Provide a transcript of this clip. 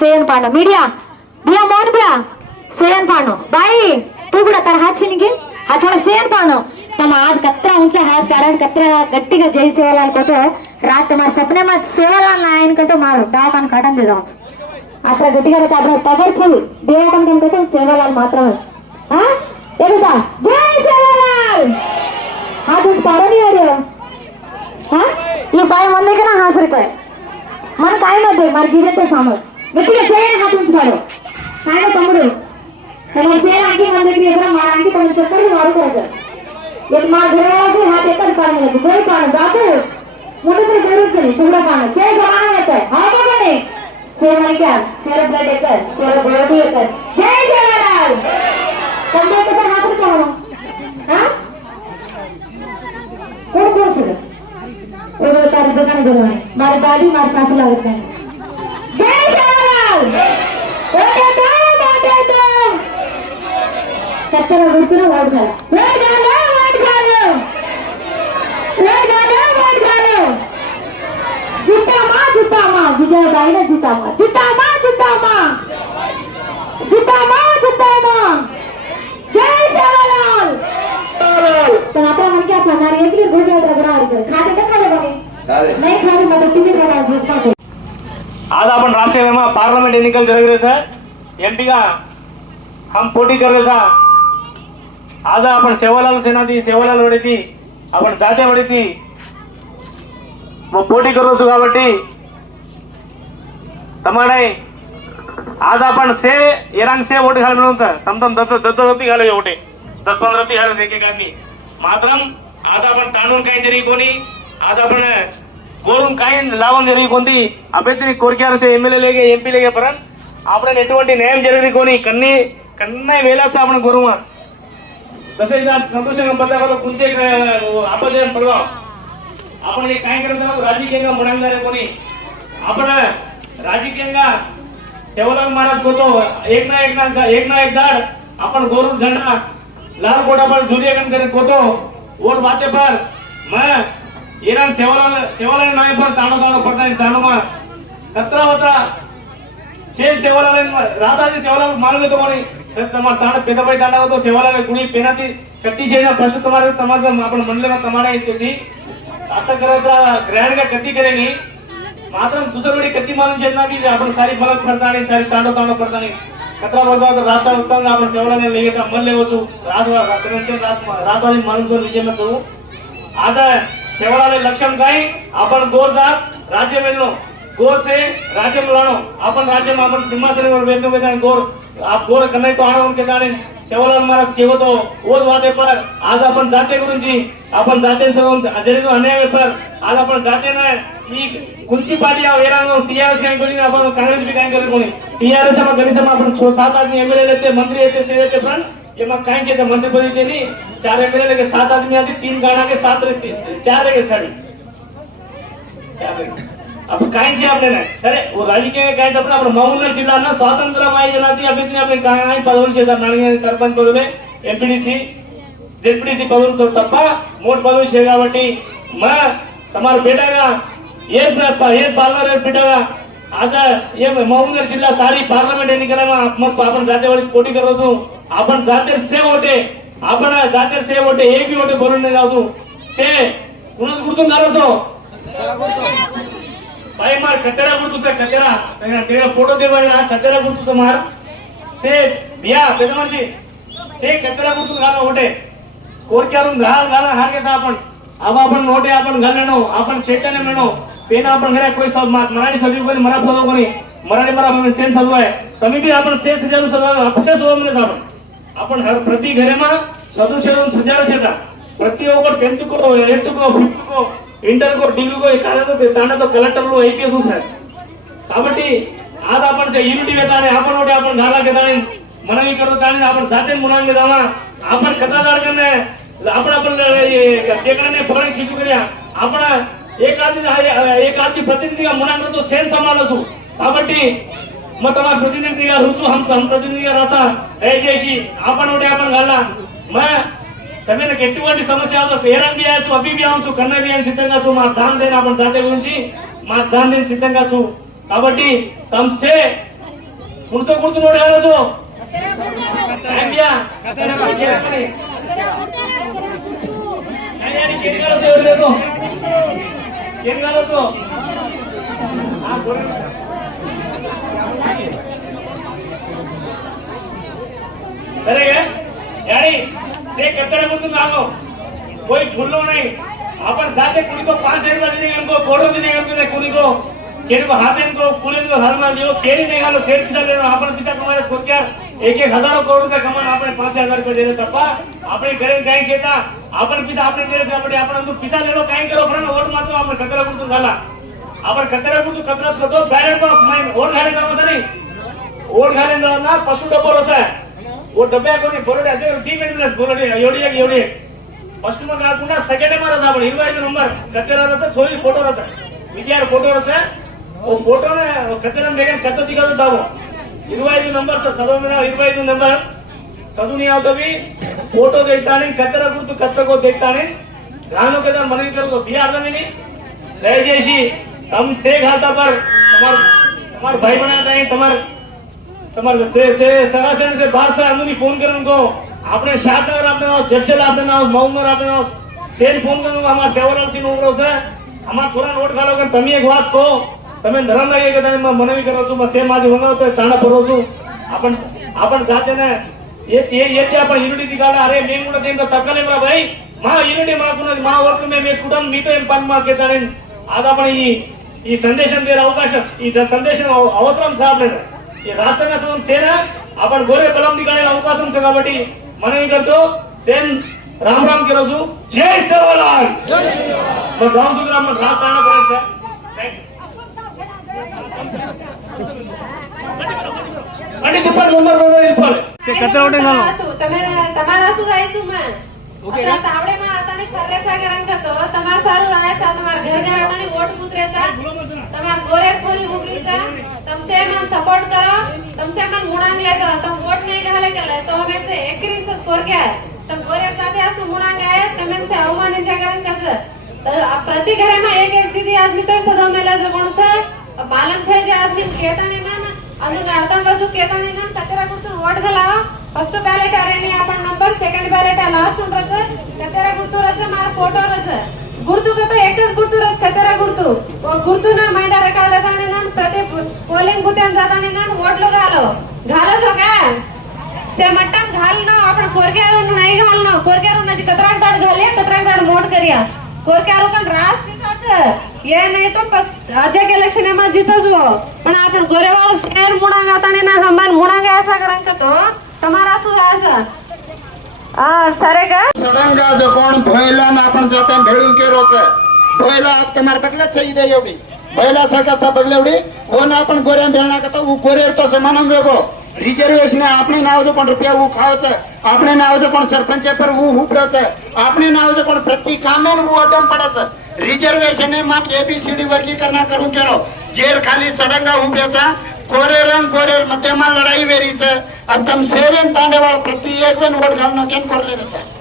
Sen पाणो media. बिया मोन बिया सेन पाणो बाई तू कुठं? तर हा छिनगी हा थोडा सेन पाणो तम आज कत्रा उंच हात कारण कत्रा गट्टी का जय सेवा लाल कोटो रात तुम्हारे सपने मत सेवा लाल ना आयन कटो मारो दाव पान काटन दे दाव आप गट्टी का रचा अपने पावरफुल देव कम कम कटो सेवा लाल मात्रा में हाँ? ये बता जय सेवा लाल! हाँ तुझ पारो नहीं आ रही ये पाय मन देखना हाँ सर का है मन काय मत दे मार गिरे तो सामने గట్టిగా చేయాలని హాకించుకోడు ఆయన తమ్ముడు తమ చేయాలి మన దగ్గర ఎవరో మా అంకి కొంచెం చెప్తారు వాడుకోవచ్చు మా గురువు హాకి ఎక్కడ పాడు గోరు పాను బాబు ముట్టుకుని గోరుచుని తుమ్మ పాడు సేవ సమానం అవుతాయి అవకాశం సేవ ఎక్కర్ సేవ బ్లడ్ గోరు ఎక్కర్ జై జవాహర్ తమ్ముడు ఎక్కడ హాకుడు కావాలి कोण कोण చక్కెర గుర్తున వాడుకోవాలి జితామా జితామా విజయ బాయిన జితామా జితామా జితామా జితామా జితామా జై సేవలాల్ तो आप मन क्या हमारे लिए गुड न्यूज रगड़ा रही है खा देगा खा लेगा नहीं खा रही मैं तो आज आपण राष्ट्रीय विमा पार्लमेंट निकाल जरगिरेच एमपी का हम पोटी करेच आज आपण सेवालाल सेना ती सेवालाल वडेती आपण जाते वडेती पोटी करू काबट्टी तमाडे आज आपण से एरांग से ओटी घाल मिळून तम तम दत्त दत्त होती घालायचे ओटे. दस पंधरा ती घालायचे एकेकांनी. मात्र आज आपण तांदूळ काहीतरी कोणी आज आपण గోరం కాయం లాభం జరిగికొంది అభ్యర్థిని కోరికారసే ఎమ్మెల్యేలేగా ఎంపీలేగా పరన్ ఆపణ ఎటువంటి న్యాయం జరిగికొని కన్నీ కన్నా వేలాస ఆపణ గోరుమ तसे संतोषंगा बदला कुंचे अपजयन पडवा आपण हे काय करत आहोत राजकीయంగా मुडंगणारे कोणी? आपण राजकीయంగా देवलाल महाराज गोतो एक ना एक ना एक ना एक दाड. आपण गोरू झंडा लाल कोटा पण जुलियकन करत वोट बाते पर. मैं ఈనాడు శివలాల శివాలయ నాయకుడు తాను తాను కొట్టడానికి తానుమ తత్రవత సేమ్ శివాలయ రాధాజీ శివాలయ మానవుతమని తమ ತಾಣ ಪೆದಬೈ ತಾಂಡವದ ಸೇವಾಲಯ ಗುಣಿ ಪೆನತಿ ಕಟ್ಟಿ ಸೇನ ಪ್ರಶ್ನ ತಮಾರ ತಮಾರ ಅಪನ ಮಂಡಲ ತಮಾರ ಐತಿ ಅತ್ತ ಕರತ್ರ ಗ್ರ್ಯಾಂಡ್ ಗ ಕಟ್ಟಿ ಕರೆನಿ మాత్రం కుసరుడి కత్తి మానం చేసినాక ఇది అప్పుడు సరి బలం పడతాని సరి తాండవ తాండవ పడతాని కత్రా పడతాడు రాష్ట్ర మొత్తంగా అప్పుడు సేవలని లేక అమ్మలేవచ్చు రాజు రాజధాని మనంతో నిజమవుతావు ఆదా शेवडाले लक्षण काही आपण गोर जात राज्य मिळलो गोर से राज्य मिलानो आपण राज्य आपण सिंहासनावर बैठो के गोर. आप गोर कन्हई तो आणून के जाणे शेवलाल महाराज के होतो? ओज वादे पर. आज आपण जाते गुरुजी. आपण जाते सगळं तो अन्याय पर. आज आपण जाते ना की कुंची पाडी आहे वेरांगो टीआरएस काय कोणी? आपण काँग्रेस बी काय कोणी? टीआरएस आपण गणित आपण सात आदमी एमएलए येते मंत्री येते ते पण ये मग काय केलं मंत्रिपदी नहीं चार एकरे लेके सात आदमी आधी तीन गाना के साथ रहते चार एके साडी. अब कहीं जी आपने ना अरे वो राजकीय काय ना जिला ना स्वतंत्र स्वातंत्र्यमय जनाती अभिनेत्री आपण काय नाही पदवून शेजार नाणी सरपंच पदवे ఎంపీడీసీ జెడ్పీడీసీ పదవులతో తప్ప మూడు పదవులు చేయ కాబట్టి మా తమరు ये ఏ है बेटा का आज ये मौनर जिल्हा सारी पार्लमेंट एन्निकला मग आपण जातेवाडी पोटी करत होतो. आपण जाते से होते. आपण जाते से होते एक बी होते भरून नाही जाऊ ते. कुणाच गुर्तून झालो तो बाई मार खतेरा गुर्तुसा खतेरा. तिकडे फोटो दे बाई हा खतेरा गुर्तुसा मार. ते बिया बेदमाची ते खतेरा गुर्तून घालणं होते. कोरक्यावरून घाल घाला हा घेता आपण. आवा आपण नोटे आपण घालणं. आपण चैतन्य मिळणं. पेन आपण घरा कोई सब मराठी सभी कोणी मराठी सदव कोणी मराठी मरा आपण सेन सदव आहे तुम्ही बी आपण सेन सजाव सदव अपसे सदव म्हणजे आपण आपण हर प्रति घरे में सदु सदव सजार छेता प्रति ओकर टेंथ को एट्थ को फिफ्थ को ఇంటర్ కో డిగ్రీ కో కాలేదో తాండతో కలెక్టర్లు ఐపీఎస్ సార్ కాబట్టి आज आपण ते युनिटी घेताना आपण मोठे आपण घाला घेताना मनवी करत आणि आपण जाते मुलांना जावा आपण कथादार करणे आपण आपण टेकडाने पकडे खिचू करूया आपण ఏకాది ఏకాది ప్రతినిధిగా మునాకతో సేన్ సమానసు కాబట్టి मग तुम्हाला प्रतिनिधी रुचू हम हम प्रतिनिधी राहता దయచేసి ఆపణ ఒకటి ఆపణ కల మా తమిళ ఎటువంటి సమస్య ఏరం బియ్యాచు అభి బియ్యాచు కన్న బియ్యం సిద్ధంగా చూ మా దాన్ దేని ఆపణ దాని గురించి మా దాన్ దేని సిద్ధంగా చూ కాబట్టి తమ్సే కుడుతూ కుడుతున్నాడు కదా చూ లేదు निघणार होतो हा बोल खरे यारी ते कचऱ्यामधून आलो कोई खुल्लो नाही आपण जाते कुणी को पाच ऐसा दिने हमको बोडो दिने हमको को केरी को हाथ को कुणी को हर मार दियो केरी नहीं खालो केरी पिता आपण पिता तुम्हारे खोक्यार एक एक हजारो करोड़ रुपया कमान आपने पांच हजार रुपया देने तपा अपने घरे कहीं चेता आपने पिता आपने दे रहे अपने आपने अंदर पिता दे रहे कहीं करो फ्रेंड वोट मात्र आपने खतरा कुछ डाला आपने खतरा कुछ खतरा कुछ तो बैरेट बॉक्स में और घरे करो तो नहीं. और घरे ना ना पशु डब्बा रोता है वो डब्बे को नहीं बोल रहे योड़ी एक योड़ी फर्स्ट में में मारा था बड़ी हिरवाई का नंबर कतरा थोड़ी फोटो रहता विजय फोटो रहता है फोटो ने कतरा देखे कतरा दिखा देता हूँ ಇರುವೈದು ನಂಬರ್ ಸರ್ ಸದನ ನಾವು ಇರುವೈದು ನಂಬರ್ ಸದನ ಯಾವ್ದವಿ ಫೋಟೋ ತೆಗಿತಾನೆ ಕತ್ತರ ಕುರಿತು ಕತ್ತಕೋ ತೆಗಿತಾನೆ ಗ್ರಾಹಕ ಮನವಿ ಕರೋದು બિહાર જમીની દયજેશી તમ તે ખાતા પર. તમાર તમાર ભાઈ બના થાય તમાર તમાર તે સે સરાસેન સે બાર સે અમની ફોન કરન કો આપણે શાતર આપણે જજલ આપણે નાવ મૌમર આપણે સેન ફોન કરન અમાર સેવરલ સી નો છે. અમાર થોડા નોટ ખાલો કે તમે એક વાત કહો. તમે નરમના એકદાનમાં મનવી કરો છો તે માજી વંગાવ તો તાણા ભરો છો. આપણ આપણ જાતેને ఏ ఏది అప్పుడు ఇరుడి దిగాలి అరే మేము కూడా దీంట్లో తగ్గలేమరా భయ్ మా ఇరుడి మాకున్నది మా వర్క్ మేము వేసుకుంటాం మీతో ఏం పని మాకు ఇస్తారని అదప్పుడు ఈ ఈ సందేశం వేరే అవకాశం ఈ సందేశం అవసరం సాగలేదు ఈ రాష్ట్రంగా సగం తేనా అప్పుడు గోరే బలం దిగాలే అవకాశం కాబట్టి మనం ఇక్కడతో సేమ్ రామ్ రామ్కి రోజు జై సేవలాల్ రామ్ చూద్దాం రాష్ట్రాన్ని సార్ તમારા શું થાય છું મેં તાવડે માં આતાને કરે છે કે રંગ તો તમાર સારું આયા છે તમાર ઘરે ઘરે આતાને વોટ પૂતરે છે તમાર ગોરે ખોલી ઉભરી છે તમસે મન સપોર્ટ કરો તમસે મન મુણાંગ લે તો તમ વોટ નહીં ઘાલે કે લે તો અમે સે એકરી સ સ્કોર કે તમ ગોરે સાથે આ સુ મુણાંગ આયા તમે સે અવમાન ઇજા કરન કર પ્રતિ ઘરે માં એક એક દીદી આદમી તો સદો મેલા જો કોણ છે ಬಾಲಂಫೆ ಅದನ್ನ ಕೇತಾನೇನ ಅದನ್ನ ಅರ್ಧ ಬಾಜು ಕೇತಾನೇನ ಕಚೇರ ಕುಡ್ತು ಓಡ್ಗಲ ಫಸ್ಟ್ ಬ್ಯಾಲೆಟ್ ಅರೇನಿ आपण नंबर सेकंड ಬ್ಯಾಲೆಟ್ ಲಾಸ್ಟ್ ಉಂಡ್ರತ ಕಚೇರ ಕುಡ್ತು ರತ ಮಾರ್ ಫೋಟೋ ರತ ಗುರ್ತು ಕತ ಏಕಸ್ ಗುರ್ತು ರತ ಕಚೇರ ಗುರ್ತು ಗುರ್ತು ना मांडा रकाळला जाणे प्रति पोलिंग बुत्यान जाताने ना ओडलो घालो. घालो तो का? ते मट्टम घालणं आपण कोरग्यावरून नाही घालणं कोरग्यावरून कचराक दाट घाले कचराक दाट मोठ करूया. कोरग्यावर पण रास એ નહીં તો અધ્યક્ષ ઇલેક્શન એમાં જીતજો. પણ આપણે ઘરે વાળો શેર મુણાંગા તણે ના હમાન મુણાંગા તો તમારા શું આશા? હા સરેગા સડંગા જો કોણ? ભોયલા ને આપણ જાતે ભેળું કેરો છે. ભોયલા આપ તમાર પગલે છે ઈ ભોયલા છે કરતા પગલે એવડી. ઓન આપણ ગોરે ભેળા કરતા? તો સમાનમ વેગો. રિઝર્વેશન આપણે ના આવજો પણ રૂપિયા હું ખાવ છે. આપણે ના આવજો પણ સરપંચે પર હું ઉભરો છે. આપણે ના આવજો પણ પ્રતિ કામે હું પડે છે. રિઝર્વેશન માં એબીસીડી વર્ગીકરણ કરું કેરો જેર ખાલી સડંગા ઉભર્યા છે કોરેર અને કોરેર મધ્યમાં લડાઈ વેરી છે આ તમ સેવેન તાંડેવાળ પ્રતિ એક વેન વોટ ઘાલનો કેમ કોર લેવે છે